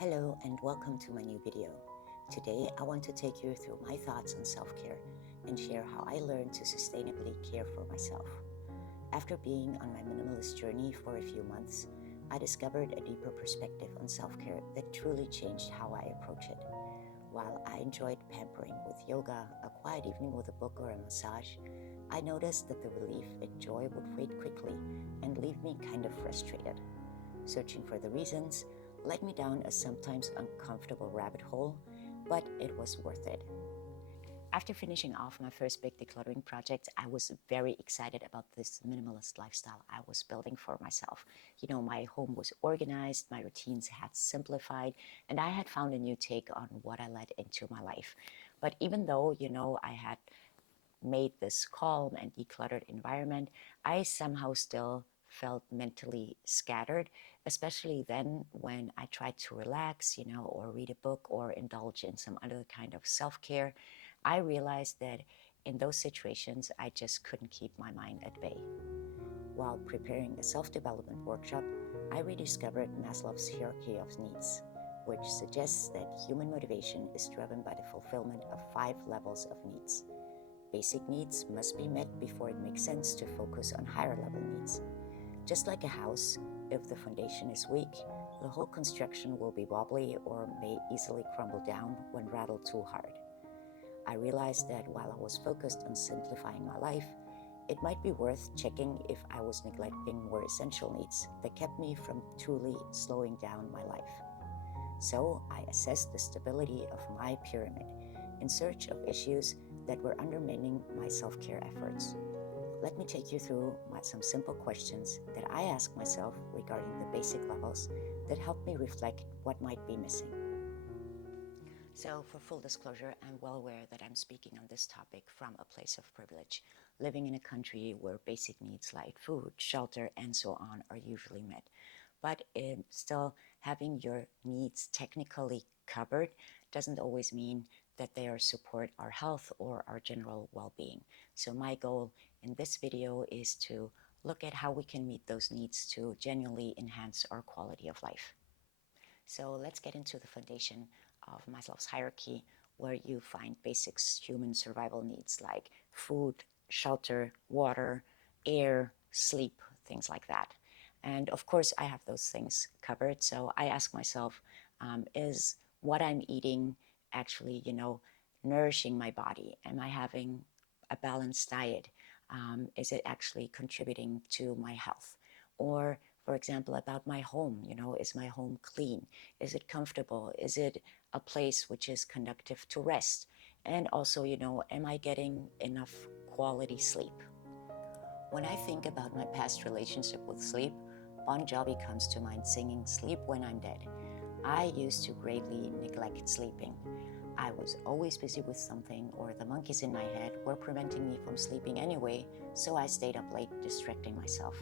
Hello and welcome to my new video. Today I want to take you through my thoughts on self-care and share how I learned to sustainably care for myself. After being on my minimalist journey for a few months, I discovered a deeper perspective on self-care that truly changed how I approach it. While I enjoyed pampering with yoga, a quiet evening with a book or a massage, I noticed that the relief and joy would fade quickly and leave me kind of frustrated. Searching for the reasons led me down a sometimes uncomfortable rabbit hole, but it was worth it. After finishing off my first big decluttering project, I was very excited about this minimalist lifestyle I was building for myself. My home was organized, my routines had simplified, and I had found a new take on what I let into my life. But even though, I had made this calm and decluttered environment, I somehow still felt mentally scattered, especially then when I tried to relax, or read a book or indulge in some other kind of self-care. I realized that in those situations, I just couldn't keep my mind at bay. While preparing a self-development workshop, I rediscovered Maslow's hierarchy of needs, which suggests that human motivation is driven by the fulfillment of 5 levels of needs. Basic needs must be met before it makes sense to focus on higher level needs. Just like a house, if the foundation is weak, the whole construction will be wobbly or may easily crumble down when rattled too hard. I realized that while I was focused on simplifying my life, it might be worth checking if I was neglecting more essential needs that kept me from truly slowing down my life. So I assessed the stability of my pyramid in search of issues that were undermining my self-care efforts. Let me take you through some simple questions that I ask myself regarding the basic levels that help me reflect what might be missing. So, for full disclosure, I'm well aware that I'm speaking on this topic from a place of privilege, living in a country where basic needs like food, shelter, and so on are usually met. But still, having your needs technically covered doesn't always mean that they support our health or our general well-being. So my goal in this video is to look at how we can meet those needs to genuinely enhance our quality of life. So let's get into the foundation of Maslow's hierarchy, where you find basic human survival needs like food, shelter, water, air, sleep, things like that. And of course, I have those things covered. So I ask myself, is what I'm eating actually, nourishing my body? Am I having a balanced diet? Is it actually contributing to my health? Or, for example, about my home, is my home clean? Is it comfortable? Is it a place which is conducive to rest? And also, am I getting enough quality sleep? When I think about my past relationship with sleep, Bon Jovi comes to mind singing "Sleep When I'm Dead." I used to greatly neglect sleeping. I was always busy with something, or the monkeys in my head were preventing me from sleeping anyway, so I stayed up late distracting myself.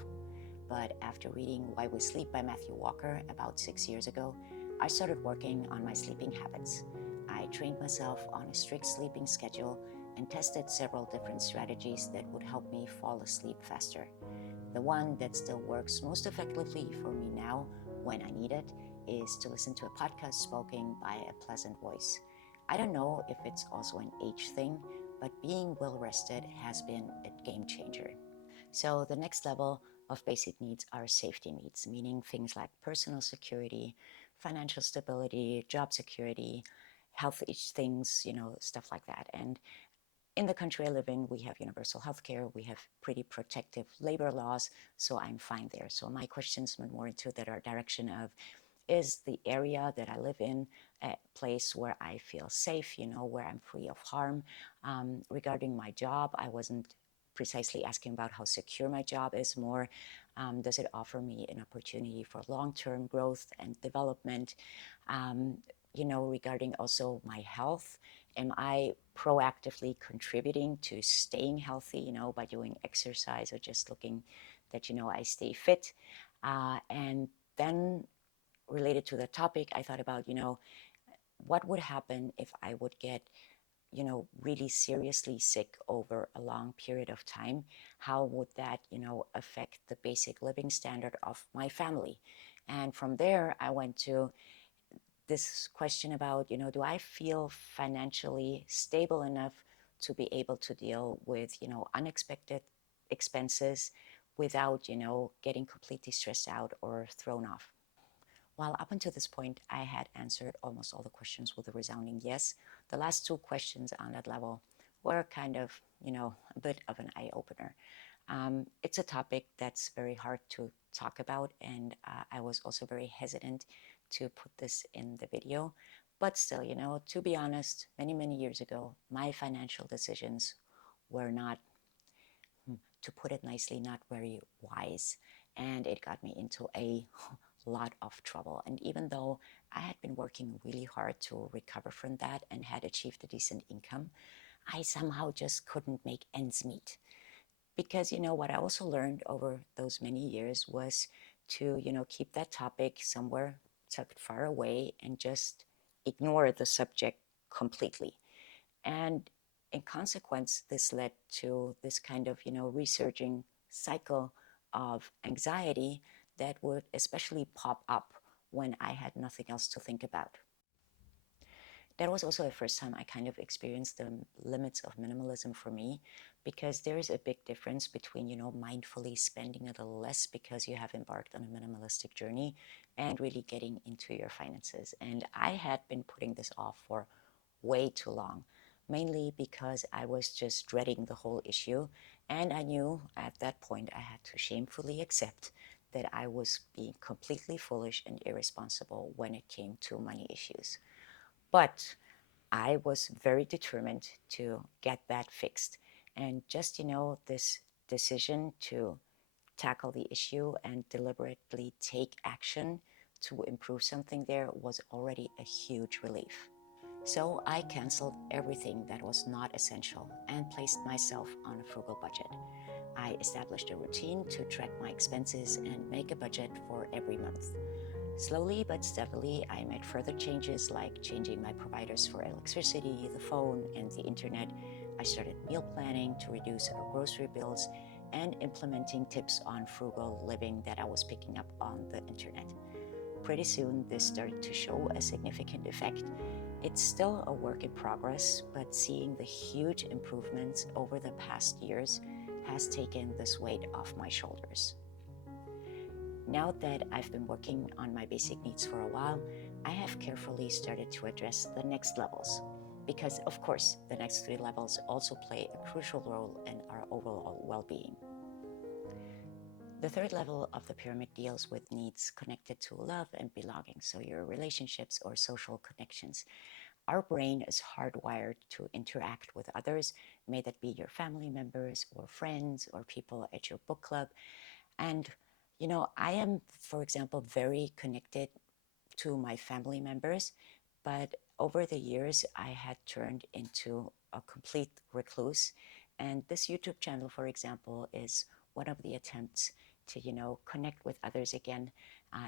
But after reading Why We Sleep by Matthew Walker about 6 years ago, I started working on my sleeping habits. I trained myself on a strict sleeping schedule and tested several different strategies that would help me fall asleep faster. The one that still works most effectively for me now, when I need it, is to listen to a podcast spoken by a pleasant voice. I don't know if it's also an age thing, but being well rested has been a game changer. So the next level of basic needs are safety needs, meaning things like personal security, financial stability, job security, health things, stuff like that. And in the country I live in, we have universal health care, we have pretty protective labor laws, so I'm fine there. So my questions went more into that direction of, is the area that I live in a place where I feel safe, where I'm free of harm? Regarding my job, I wasn't precisely asking about how secure my job is, more does it offer me an opportunity for long-term growth and development? Regarding also my health, am I proactively contributing to staying healthy, by doing exercise or just looking that, I stay fit? And then related to the topic, I thought about, what would happen if I would get, really seriously sick over a long period of time? How would that, affect the basic living standard of my family? And from there, I went to, this question about, do I feel financially stable enough to be able to deal with, unexpected expenses without, getting completely stressed out or thrown off. While up until this point, I had answered almost all the questions with a resounding yes, the last two questions on that level were kind of, a bit of an eye opener. It's a topic that's very hard to talk about, and I was also very hesitant to put this in the video. But still, to be honest, many, many years ago, my financial decisions were not, to put it nicely, not very wise. And it got me into a lot of trouble. And even though I had been working really hard to recover from that and had achieved a decent income, I somehow just couldn't make ends meet. Because, what I also learned over those many years was to, keep that topic somewhere tucked far away and just ignore the subject completely. And in consequence, this led to this kind of, resurging cycle of anxiety that would especially pop up when I had nothing else to think about. That was also the first time I kind of experienced the limits of minimalism for me, because there is a big difference between, mindfully spending a little less because you have embarked on a minimalistic journey and really getting into your finances. And I had been putting this off for way too long, mainly because I was just dreading the whole issue. And I knew at that point I had to shamefully accept that I was being completely foolish and irresponsible when it came to money issues. But I was very determined to get that fixed. And just, this decision to tackle the issue and deliberately take action to improve something there was already a huge relief. So I canceled everything that was not essential and placed myself on a frugal budget. I established a routine to track my expenses and make a budget for every month. Slowly but steadily, I made further changes like changing my providers for electricity, the phone, and the internet. I started meal planning to reduce our grocery bills and implementing tips on frugal living that I was picking up on the internet. Pretty soon, this started to show a significant effect. It's still a work in progress, but seeing the huge improvements over the past years has taken this weight off my shoulders. Now that I've been working on my basic needs for a while, I have carefully started to address the next levels. Because, of course, the next three levels also play a crucial role in our overall well-being. The third level of the pyramid deals with needs connected to love and belonging, so your relationships or social connections. Our brain is hardwired to interact with others, may that be your family members or friends or people at your book club. And, I am, for example, very connected to my family members, but over the years, I had turned into a complete recluse. And this YouTube channel, for example, is one of the attempts to, connect with others again,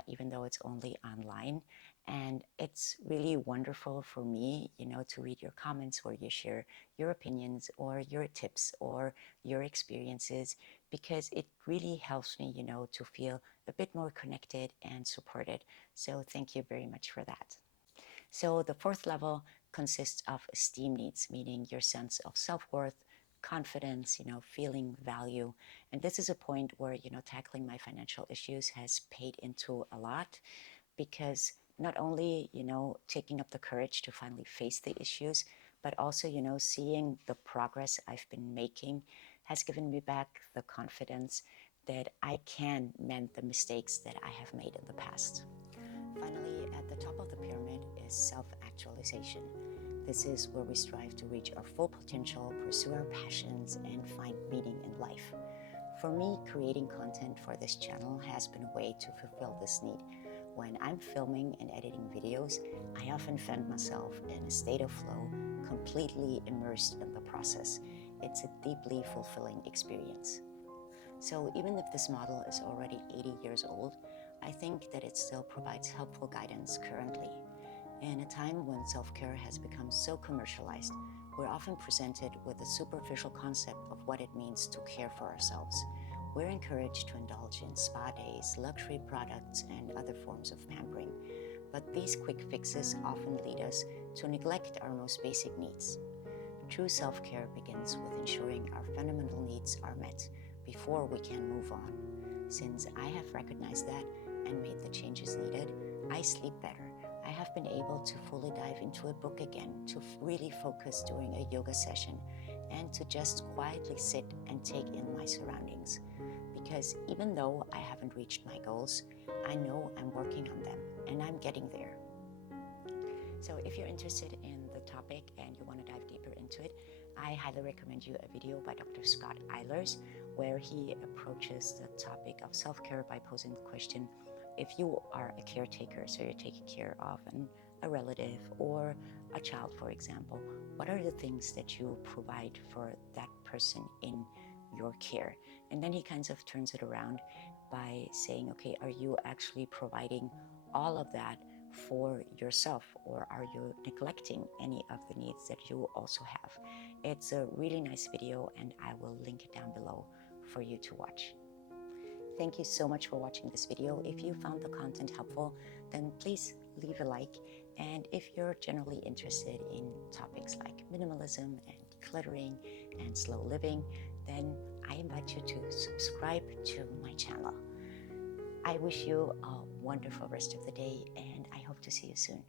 even though it's only online. And it's really wonderful for me, to read your comments where you share your opinions or your tips or your experiences, because it really helps me, to feel a bit more connected and supported. So thank you very much for that. So the fourth level consists of esteem needs, meaning your sense of self-worth, confidence, feeling value. And this is a point where, tackling my financial issues has paid into a lot, because not only, taking up the courage to finally face the issues, but also, seeing the progress I've been making has given me back the confidence that I can mend the mistakes that I have made in the past. Finally, at the top of the pyramid is self-actualization. This is where we strive to reach our full potential, pursue our passions, and find meaning in life. For me, creating content for this channel has been a way to fulfill this need. When I'm filming and editing videos, I often find myself in a state of flow, completely immersed in the process. It's a deeply fulfilling experience. So even if this model is already 80 years old, I think that it still provides helpful guidance currently. In a time when self-care has become so commercialized, we're often presented with a superficial concept of what it means to care for ourselves. We're encouraged to indulge in spa days, luxury products, and other forms of pampering. but these quick fixes often lead us to neglect our most basic needs. True self-care begins with ensuring our fundamental needs are met before we can move on. Since I have recognized that and made the changes needed, I sleep better. I have been able to fully dive into a book again, to really focus during a yoga session, and to just quietly sit and take in my surroundings. Because even though I haven't reached my goals, I know I'm working on them and I'm getting there. So if you're interested in the topic and you want to dive deeper into it, I highly recommend you a video by Dr. Scott Eilers, where he approaches the topic of self-care by posing the question, if you are a caretaker, so you're taking care of a relative or a child, for example, what are the things that you provide for that person in your care? And then he kind of turns it around by saying, okay, are you actually providing all of that for yourself, or are you neglecting any of the needs that you also have? It's a really nice video, and I will link it down below for you to watch. Thank you so much for watching this video. If you found the content helpful, then please leave a like. And if you're generally interested in topics like minimalism and decluttering and slow living, then I invite you to subscribe to my channel. I wish you a wonderful rest of the day, and I hope to see you soon.